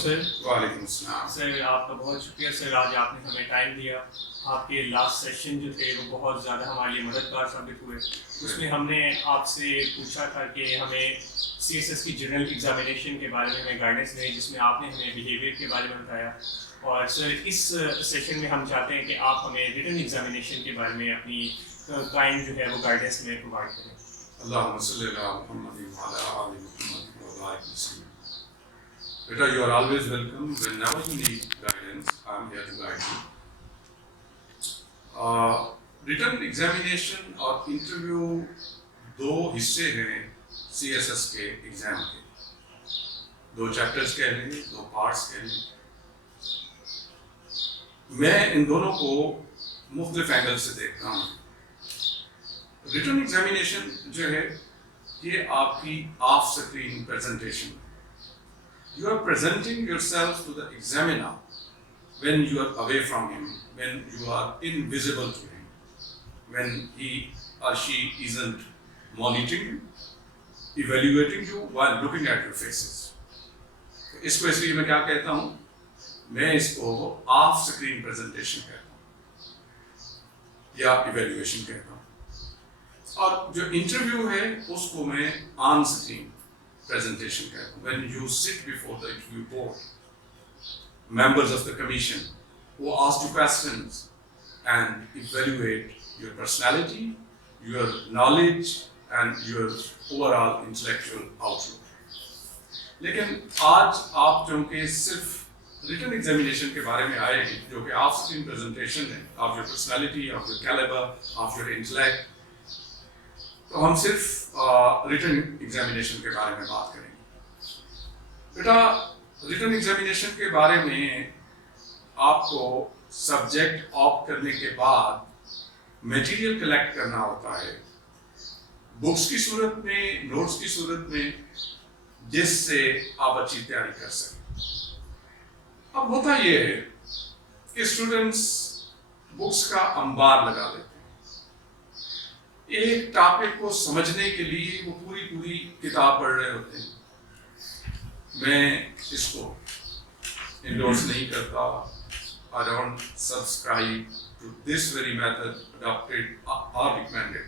سر. وعلیکم السلام. سر آپ کا بہت شکریہ سر, آج آپ نے ہمیں ٹائم دیا. آپ کے لاسٹ سیشن جو تھے وہ بہت زیادہ ہمارے لیے مددگار ثابت ہوئے. اس میں ہم نے آپ سے پوچھا تھا کہ ہمیں سی ایس ایس کی جنرل ایگزامینیشن کے بارے میں ہمیں گائیڈنس دیں, جس میں آپ نے ہمیں بیہیویئر کے بارے میں بتایا. اور سر اس سیشن میں ہم چاہتے ہیں کہ آپ ہمیں ریٹن ایگزامینیشن کے بارے میں اپنی کائنڈ جو ہے وہ گائیڈنس میں پرووائڈ کریں. اللہم صلی علی محمد وعلی آل محمد وبارک وسلم. Beta, you are always welcome. Whenever you need guidance, I am here to guide you. Written examination اور انٹرویو دو حصے ہیں سی ایس ایس کے ایگزام کے. دو چیپٹرز کہہ لیں, دو پارٹس کہہ لیں. میں ان دونوں کو مختلف اینگل سے دیکھتا ہوں. ریٹن ایگزامینیشن جو ہے یہ آپ کی of screen presentation. You are presenting yourself to the examiner when you are away from him, when you are invisible to him, when he or she isn't monitoring you, evaluating you while looking at your faces. اس کو اس لیے میں کیا کہتا ہوں, میں اس کو of screen presentation کہتا ہوں یا ایویلویشن کہتا ہوں. اور جو انٹرویو ہے اس کو میں آن اسکرین presentation کہتا ہوں. When you sit before the interview board, members of the commission who ask you questions and evaluate your personality, your knowledge and your overall intellectual outlook. لیکن آج آپ چونکہ صرف ریٹن ایگزامینیشن کے بارے میں آئے ہیں جو کہ آف اسکرین پریزنٹیشن ہے of your personality, of your calibre, of your intellect, تو ہم صرف ریٹن ایگزامینیشن کے بارے میں بات کریں گے. بیٹا, ریٹن ایگزامینیشن کے بارے میں آپ کو سبجیکٹ آپٹ کرنے کے بعد میٹیریل کلیکٹ کرنا ہوتا ہے, بکس کی صورت میں, نوٹس کی صورت میں, جس سے آپ اچھی تیاری کر سکیں. اب ہوتا یہ ہے کہ اسٹوڈنٹس بکس کا انبار لگا دیتے ہیں. ایک ٹاپک کو سمجھنے کے لیے وہ پوری کتاب پڑھ رہے ہوتے ہیں. میں اس کو انڈورس نہیں کرتا. I don't subscribe to this very method adopted or recommended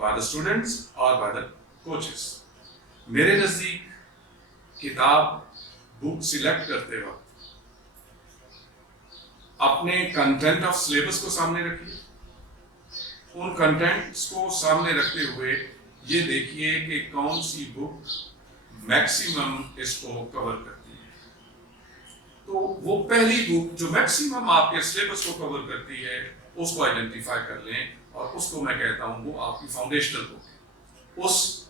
by the students or by the coaches. میرے نزدیک کتاب بک سلیکٹ کرتے وقت اپنے کنٹینٹ آف سلیبس کو سامنے رکھیے. ان کنٹینٹس کو سامنے رکھتے ہوئے یہ دیکھیے کہ کون سی بک میکسیمم اس کو کور کرتی ہے. تو وہ پہلی بک جو میکسیمم آپ کے سلیبس کو کور کرتی ہے اس کو آئیڈینٹیفائی کر لیں, اور اس کو میں کہتا ہوں وہ آپ کی فاؤنڈیشنل بک ہے. اس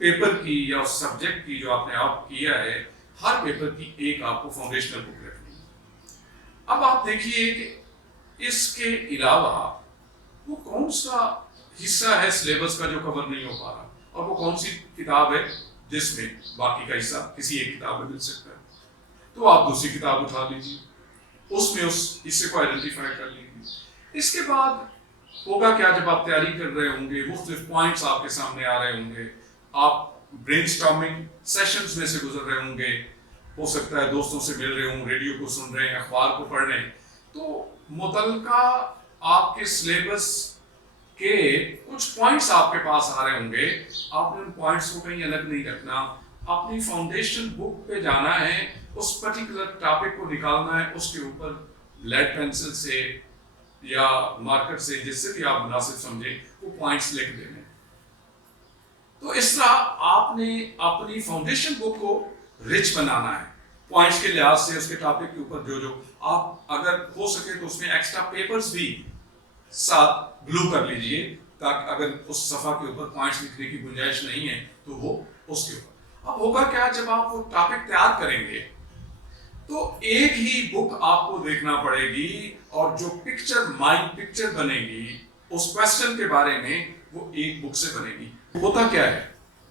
پیپر کی یا اس سبجیکٹ کی جو آپ نے آپ کیا ہے, ہر پیپر کی ایک آپ کو فاؤنڈیشنل بک رکھنی ہے. اب آپ دیکھیے کہ اس کے علاوہ وہ کون سا حصہ ہے سلیبس کا جو کور نہیں ہو پا رہا, اور وہ کون سی کتاب ہے جس میں باقی کا حصہ کسی ایک کتاب میں مل سکتا ہے. تو آپ دوسری کتاب اٹھا لیجیے, اس میں اس حصے کو آئیڈینٹیفائی کر لیجیے. اس کے بعد ہوگا کیا, جب آپ تیاری کر رہے ہوں گے, مختلف پوائنٹس آپ کے سامنے آ رہے ہوں گے, آپ برین اسٹارمنگ سیشنز میں سے گزر رہے ہوں گے, ہو سکتا ہے دوستوں سے مل رہے ہوں, ریڈیو کو سن رہے ہیں, اخبار کو پڑھ رہے ہیں, تو متعلقہ آپ کے سلیبس کے کچھ پوائنٹس آپ کے پاس آ رہے ہوں گے. آپ نے ان پوائنٹس کو کہیں الگ نہیں رکھنا, اپنی فاؤنڈیشن بک پہ جانا ہے, اس پرٹیکولر ٹاپک کو نکالنا ہے, اس کے اوپر لیڈ پینسل سے یا مارکر سے جس سے بھی آپ مناسب سمجھیں وہ پوائنٹس لکھ دینے. تو اس طرح آپ نے اپنی فاؤنڈیشن بک کو رچ بنانا ہے پوائنٹس کے لحاظ سے. اس کے ٹاپک کے اوپر جو آپ اگر ہو سکے تو اس میں ایکسٹرا پیپرز بھی ساتھ گلو کر لیجئے, تاکہ اگر اس صفحہ کے اوپر پوائنٹس لکھنے کی گنجائش نہیں ہے تو وہ اس کے اوپر. اب ہوگا کیا, جب آپ وہ ٹاپک تیار کریں گے تو ایک ہی بک آپ کو دیکھنا پڑے گی, اور جو مائنڈ پکچر بنے گی اس کوسچن کے بارے میں وہ ایک بک سے بنے گی. ہوتا کیا ہے,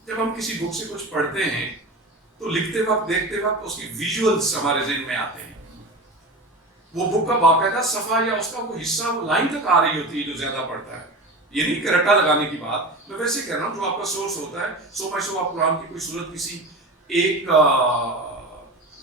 جب ہم کسی بک سے کچھ پڑھتے ہیں تو لکھتے وقت, دیکھتے وقت اس کی ویژولز ہمارے ذہن میں آتے ہیں. وہ بک کا باقاعدہ صفحہ یا اس کا وہ حصہ وہ لائن تک آ رہی ہوتی ہے جو زیادہ پڑھتا ہے. یہ نہیں کہ رٹا لگانے کی بات, میں ویسے کہہ رہا ہوں جو آپ کا سورس ہوتا ہے, سو بائی سو آپ قرآن کی کوئی صورت کسی ایک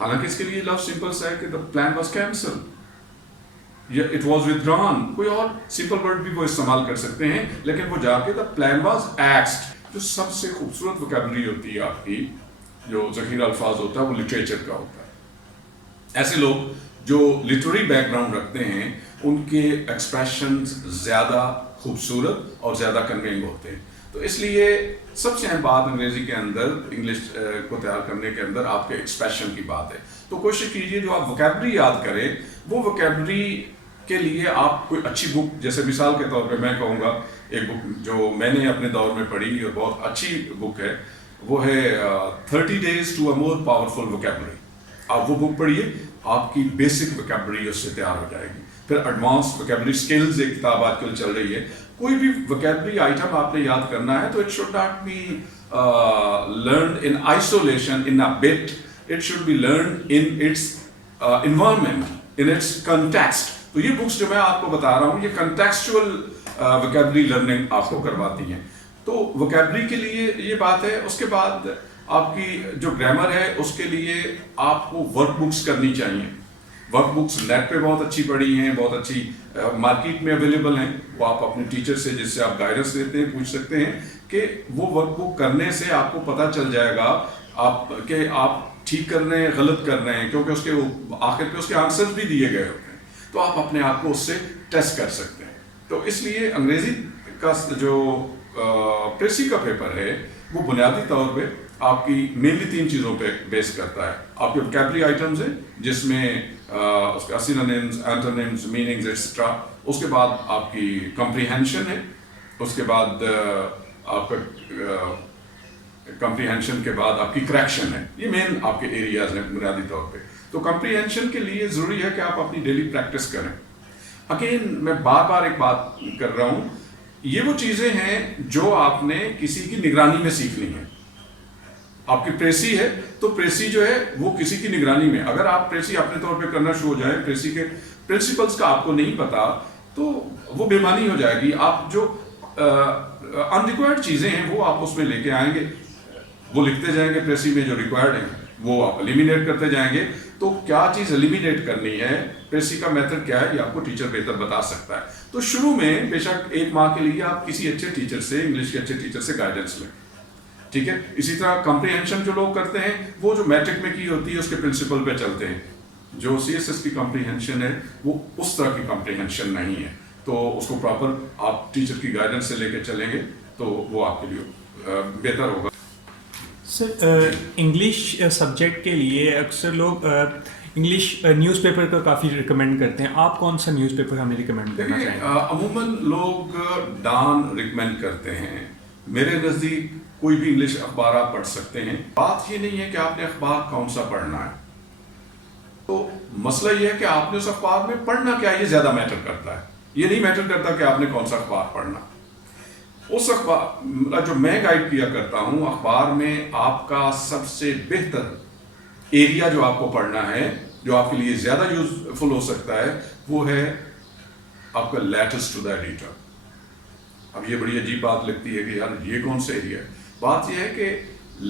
حالانکہ اس کے لیے لفظ سمپل سا ہے کہ the plan was cancelled یا it was withdrawn, کوئی اور سمپل ورڈ بھی وہ استعمال کر سکتے ہیں, لیکن وہ جا کے the plan was axed. جو سب سے خوبصورت وکیبلری ہوتی ہے آپ کی, جو ذخیرہ الفاظ ہوتا ہے, وہ لٹریچر کا ہوتا ہے. ایسے لوگ جو لٹریری بیک گراؤنڈ رکھتے ہیں ان کے ایکسپریشنز زیادہ خوبصورت اور زیادہ کنوینگ ہوتے ہیں. تو اس لیے سب سے اہم بات انگریزی کے اندر, انگلش کو تیار کرنے کے اندر آپ کے ایکسپریشن کی بات ہے. تو کوشش کیجیے جو آپ وکیبلری یاد کریں وہ وکیبلری کے لیے آپ کوئی اچھی بک, جیسے مثال کے طور پہ میں کہوں گا ایک بک جو میں نے اپنے دور میں پڑھی اور بہت اچھی بک ہے, وہ ہے 30 Days to a More Powerful Vocabulary. آپ وہ بک پڑھیے, آپ کی بیسک وکیبلری اس سے تیار ہو جائے گی. پھر ایڈوانس وکیبلری اسکلز ایک کتاب آج کل چل رہی ہے. کوئی بھی وکیبلری آئٹم آپ نے یاد کرنا ہے تو it should not be learned in isolation in a bit, it should be learned in its environment, in its context. تو یہ بکس جو میں آپ کو بتا رہا ہوں یہ کنٹیکسچوئل وکیبلری لرننگ آپ کو کرواتی ہیں. تو وکیبلری کے لیے یہ بات ہے. اس کے بعد آپ کی جو گرامر ہے اس کے لیے آپ کو ورک بکس کرنی چاہیے. ورک بکس نیٹ پہ بہت اچھی پڑھی ہیں, بہت اچھی مارکیٹ میں اویلیبل ہیں. وہ آپ اپنے ٹیچر سے جس سے آپ گائیڈنس لیتے ہیں پوچھ سکتے ہیں کہ وہ ورک بک کرنے سے آپ کو پتہ چل جائے گا آپ کہ آپ ٹھیک کر رہے ہیں غلط کر رہے ہیں, کیونکہ اس کے آخر پہ اس کے آنسر بھی دیے گئے ہوتے ہیں. تو آپ اپنے آپ کو اس سے ٹیسٹ کر سکتے ہیں. تو اس لیے انگریزی کا جو پریسی کا پیپر ہے وہ بنیادی طور پہ آپ کی مینلی 3 چیزوں پہ بیس کرتا ہے. آپ کے وکیبلری آئٹمز ہیں جس میں اس کا سینونیمز, اینٹونیمز, میننگز ایٹسٹرا. اس کے بعد آپ کی کمپریہنشن ہے. اس کے بعد آپ کا کمپریہنشن کے بعد آپ کی کریکشن ہے. یہ مین آپ کے ایریاز ہیں بنیادی طور پہ. تو کمپریہنشن کے لیے ضروری ہے کہ آپ اپنی ڈیلی پریکٹس کریں. اگین میں بار بار ایک بات کر رہا ہوں, یہ وہ چیزیں ہیں جو آپ نے کسی کی نگرانی میں سیکھنی ہے. آپ کی پریسی ہے تو پریسی جو ہے وہ کسی کی نگرانی میں, اگر آپ پریسی اپنے طور پہ کرنا شروع ہو جائیں, پریسی کے پرنسپلس کا آپ کو نہیں پتا تو وہ بے معنی ہو جائے گی. آپ جو انریکوائرڈ چیزیں ہیں وہ آپ اس میں لے کے آئیں گے, وہ لکھتے جائیں گے پریسی میں جو ریکوائرڈ ہیں وہ آپ ایلیمینیٹ کرتے جائیں گے. تو کیا چیز ایلیمینیٹ کرنی ہے, پریسی کا میتھڈ کیا ہے, یہ آپ کو ٹیچر بہتر بتا سکتا ہے. تو شروع میں بے شک 1 ماہ کے لیے آپ کسی اچھے ٹیچر سے, انگلش کے اچھے ٹیچر سے گائیڈنس لیں. ٹھیک ہے. اسی طرح کمپریہنشن جو لوگ کرتے ہیں وہ جو میٹرک میں کی ہوتی ہے اس کے پرنسپل پہ چلتے ہیں. جو سی ایس ایس کی کمپریہنشن ہے وہ اس طرح کی کمپریہنشن نہیں ہے. تو اس کو پراپر آپ ٹیچر کی گائیڈنس سے لے کے چلیں گے تو وہ آپ کے لیے بہتر ہوگا. سر انگلش سبجیکٹ کے لیے اکثر لوگ انگلش نیوز پیپر کا کافی ریکمینڈ کرتے ہیں. آپ کون سا نیوز پیپر ہمیں ریکمینڈ کرنا چاہیں گے؟ عموماً لوگ ڈان ریکمینڈ کرتے ہیں. میرے نزدیک کوئی بھی انگلش اخبار آپ پڑھ سکتے ہیں. بات یہ نہیں ہے کہ آپ نے اخبار کون سا پڑھنا ہے. تو مسئلہ یہ ہے کہ آپ نے اس اخبار میں پڑھنا کیا, یہ زیادہ میٹر کرتا ہے. یہ نہیں میٹر کرتا کہ آپ نے کون سا اخبار پڑھنا. اس اخبار جو میں گائیڈ کیا کرتا ہوں اخبار میں آپ کا سب سے بہتر ایریا جو آپ کو پڑھنا ہے, جو آپ کے لیے زیادہ یوزفل ہو سکتا ہے, وہ ہے آپ کا لیٹرز ٹو دا ایڈیٹر. اب یہ بڑی عجیب بات لگتی ہے کہ یار یہ کون سا ایریا ہے. بات یہ ہے کہ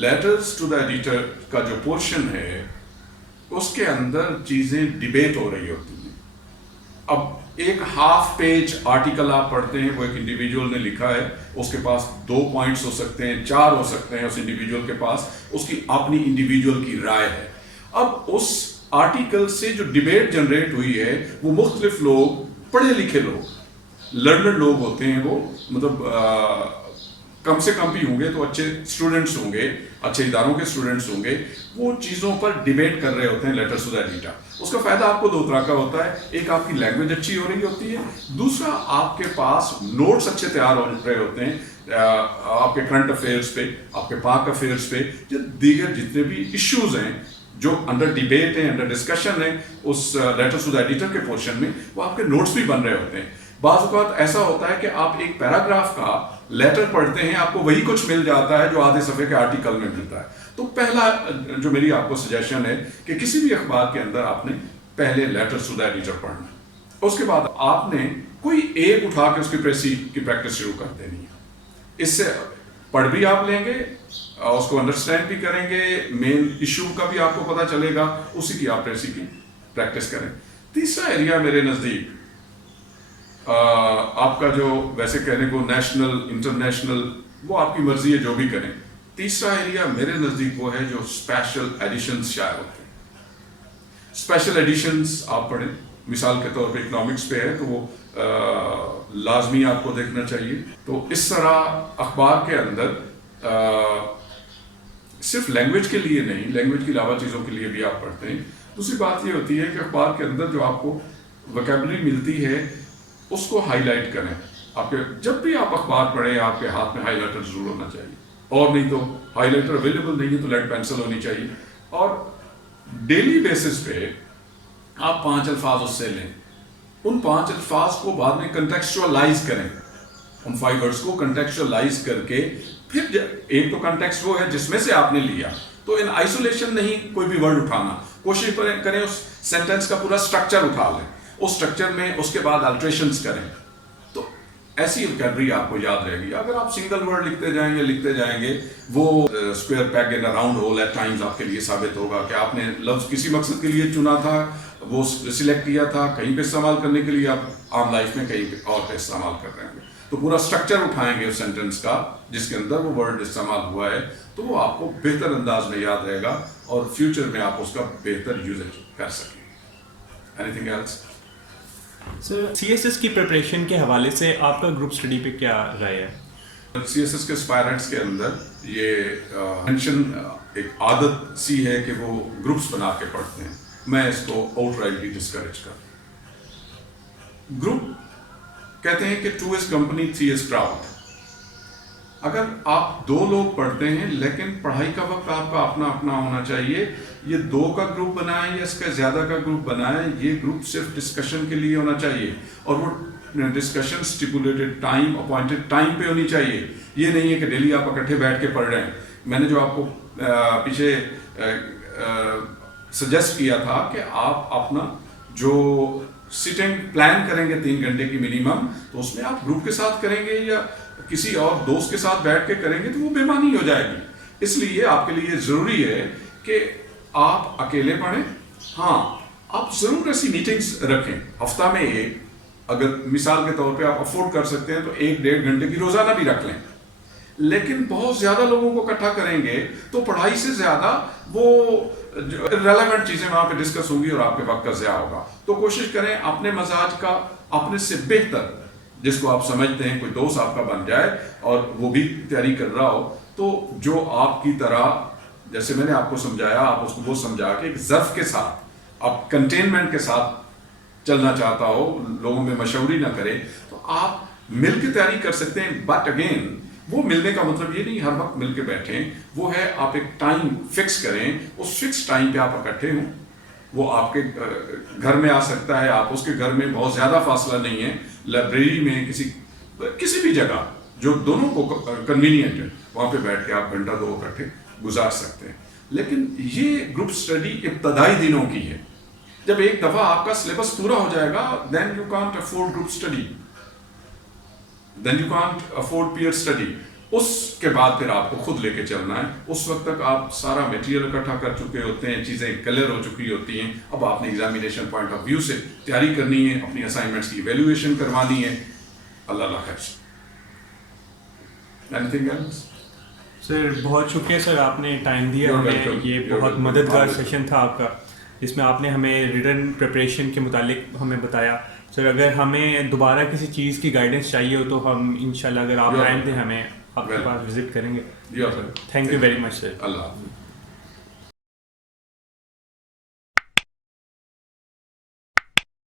لیٹرز ٹو دا ایڈیٹر کا جو پورشن ہے اس کے اندر چیزیں ڈیبیٹ ہو رہی ہوتی ہیں. اب ایک ہاف پیج آرٹیکل آپ پڑھتے ہیں, وہ ایک انڈیویجول نے لکھا ہے, اس کے پاس 2 پوائنٹس ہو سکتے ہیں, 4 ہو سکتے ہیں, اس انڈیویجول کے پاس اس کی اپنی انڈیویجول کی رائے ہے. اب اس آرٹیکل سے جو ڈیبیٹ جنریٹ ہوئی ہے وہ مختلف لوگ, پڑھے لکھے لوگ, لرنڈ لوگ ہوتے ہیں, وہ مطلب کم سے کم بھی ہوں گے تو اچھے اسٹوڈنٹس ہوں گے, اچھے اداروں کے اسٹوڈنٹس ہوں گے, وہ چیزوں پر ڈیبیٹ کر رہے ہوتے ہیں لیٹرز ٹو دا ایڈیٹر. اس کا فائدہ آپ کو 2 طرح کا ہوتا ہے. ایک آپ کی لینگویج اچھی ہو رہی ہوتی ہے, دوسرا آپ کے پاس نوٹس اچھے تیار ہو رہے ہوتے ہیں آپ کے کرنٹ افیئرس پہ, آپ کے پاک افیئرس پہ, جو دیگر جتنے بھی ایشوز ہیں جو انڈر ڈیبیٹ ہیں, انڈر ڈسکشن ہیں اس لیٹرز ٹو دا ایڈیٹر کے پورشن میں, وہ آپ کے نوٹس بھی بن رہے ہوتے ہیں. بعض اوقات ایسا ہوتا ہے کہ آپ ایک پیراگراف کا لیٹر پڑھتے ہیں, آپ کو وہی کچھ مل جاتا ہے جو آدھے صفحے کے آرٹیکل میں ملتا ہے. تو پہلا جو میری آپ کو سجیشن ہے کہ کسی بھی اخبار کے اندر آپ نے پہلے لیٹرز ٹو دا ایڈیٹر پڑھنا, اس کے بعد آپ نے کوئی ایک اٹھا کے اس کی پریسی کی پریکٹس شروع کر دینی ہے. اس سے پڑھ بھی آپ لیں گے اور اس کو انڈرسٹینڈ بھی کریں گے, مین ایشو کا بھی آپ کو پتہ چلے گا, اسی کی آپ ایسی کی پریکٹس کریں. تیسرا ایریا میرے نزدیک آپ کا جو ویسے کہنے کو نیشنل انٹرنیشنل وہ آپ کی مرضی ہے جو بھی کریں, تیسرا ایریا میرے نزدیک وہ ہے جو اسپیشل ایڈیشنز شائع ہوتے ہیں. اسپیشل ایڈیشنز آپ پڑھیں, مثال کے طور پہ اکنامکس پہ ہے تو وہ لازمی آپ کو دیکھنا چاہیے. تو اس طرح اخبار کے اندر صرف لینگویج کے لیے نہیں, لینگویج کے علاوہ چیزوں کے لیے بھی آپ پڑھتے ہیں. دوسری بات یہ ہوتی ہے کہ اخبار کے اندر جو آپ کو ویکیبلری ملتی ہے اس کو ہائی لائٹ کریں. آپ کے جب بھی آپ اخبار پڑھیں آپ کے ہاتھ میں ہائی لائٹر ضرور ہونا چاہیے, اور نہیں تو ہائی لائٹر اویلیبل نہیں ہے تو لیڈ پینسل ہونی چاہیے. اور ڈیلی بیسس پہ آپ 5 الفاظ اس سے لیں, ان 5 الفاظ کو بعد میں کنٹیکسچوالائز کریں, ان 5 ورڈز کو کنٹیکسچوالائز کر کے پھر ایک تو کنٹیکسٹ وہ ہے جس میں سے آپ نے لیا, تو ان آئسولیشن نہیں کوئی بھی ورڈ اٹھانا, کوشش کریں اس سینٹینس کا پورا اسٹرکچر اٹھا لیں, اس اسٹرکچر میں اس کے بعد الٹریشنز کریں, تو ایسی ویکیبلری آپ کو یاد رہے گی. اگر آپ سنگل ورڈ لکھتے جائیں گے وہ square peg in round hole eight times آپ کے لیے ثابت ہوگا کہ آپ نے لفظ کسی مقصد کے لیے چنا تھا, وہ سلیکٹ کیا تھا کہیں پہ استعمال کرنے کے لیے, آپ عام لائف میں کہیں پہ اور پہ استعمال کر رہے ہیں. تو پورا اسٹرکچر اٹھائیں گے اس سینٹینس کا جس کے اندر وہ ورڈ استعمال ہوا ہے, تو وہ آپ کو بہتر انداز میں یاد رہے گا اور فیوچر میں آپ اس کا بہتر یوزیج کر سکیں. Anything else? Sir C S S کی پریپریشن کے حوالے سے آپ کا گروپ اسٹڈی پہ کیا رائے ہے؟ سی ایس ایس کے اسپائرنٹس کے اندر یہ مینشن ایک عادت سی ہے کہ وہ گروپس بنا کے پڑھتے ہیں. میں اس کو آؤٹ رائٹلی ڈسکریج کرتا ہوں. گروپ کہتے ہیں کہ 2 is company 3 is crowd. اگر آپ 2 لوگ پڑھتے ہیں لیکن پڑھائی کا وقت آپ کا اپنا اپنا ہونا چاہیے, یہ 2 کا گروپ بنائیں یا اس کا زیادہ کا گروپ بنائیں, یہ گروپ صرف ڈسکشن کے لیے ہونا چاہیے اور وہ discussion stipulated time appointed time پہ ہونی چاہیے. یہ نہیں ہے کہ ڈیلی آپ اکٹھے بیٹھ کے پڑھ رہے ہیں. میں نے جو آپ کو پیچھے سجیسٹ کیا تھا کہ آپ اپنا جو سٹنگ پلان کریں گے 3 گھنٹے کی منیمم, تو اس میں آپ گروپ کے ساتھ کریں گے یا کسی اور دوست کے ساتھ بیٹھ کے کریں گے تو وہ بے معنی ہو جائے گی. اس لیے آپ کے لیے ضروری ہے کہ آپ اکیلے پڑھیں. ہاں آپ ضرور ایسی میٹنگز رکھیں ہفتہ میں ایک, اگر مثال کے طور پہ آپ افورڈ کر سکتے ہیں تو 1-1.5 گھنٹے کی روزانہ بھی رکھ لیں. لیکن بہت زیادہ لوگوں کو اکٹھا کریں گے تو پڑھائی سے زیادہ وہ ریلیونٹ چیزیں وہاں پہ ڈسکس ہوں گی اور آپ کے وقت کا ضیاع ہوگا. تو کوشش کریں اپنے مزاج کا, اپنے سے بہتر جس کو آپ سمجھتے ہیں کوئی دوست آپ کا بن جائے اور وہ بھی تیاری کر رہا ہو, تو جو آپ کی طرح جیسے میں نے آپ کو سمجھایا آپ اس کو وہ سمجھا کے ایک ظرف کے ساتھ آپ کنٹینمنٹ کے ساتھ چلنا چاہتا ہو, لوگوں میں مشوری نہ کرے, تو آپ مل کے تیاری کر سکتے ہیں. بٹ اگین وہ ملنے کا مطلب یہ نہیں ہر وقت مل کے بیٹھیں, وہ ہے آپ ایک ٹائم فکس کریں, اس فکس ٹائم پہ آپ اکٹھے ہوں. وہ آپ کے گھر میں آ سکتا ہے, آپ اس کے گھر میں بہت زیادہ فاصلہ نہیں ہے, لائبریری میں کسی بھی جگہ جو دونوں کو کنوینئنٹ ہے وہاں پہ بیٹھ کے آپ 1-2 گھنٹے اکٹھے گزار سکتے ہیں. لیکن یہ گروپ اسٹڈی ابتدائی دنوں کی ہے. جب ایک دفعہ آپ کا سلیبس پورا ہو جائے گا then you can't afford group study, then you can't afford peer study. اس کے بعد پھر آپ کو خود لے کے چلنا ہے. اس وقت تک آپ سارا میٹیریل اکٹھا کر چکے ہوتے ہیں, چیزیں کلیئر ہو چکی ہوتی ہیں. اب آپ نے ایگزامینیشن پوائنٹ آف ویو سے تیاری کرنی ہے, اپنی اسائنمنٹس کی ایویلویشن کروانی ہے. اللہ خیر. Any thing else? سر بہت شکریہ سر, آپ نے ٹائم دیا ہمیں. یہ بہت مددگار سیشن تھا آپ کا جس میں آپ نے ہمیں ریٹن پریپریشن کے متعلق ہمیں بتایا. سر اگر ہمیں دوبارہ کسی چیز کی گائیڈنس چاہیے ہو تو ہم انشاءاللہ اگر آپ ٹائم دیں ہمیں آپ کے پاس وزٹ کریں گے. Thank you very much sir. Allah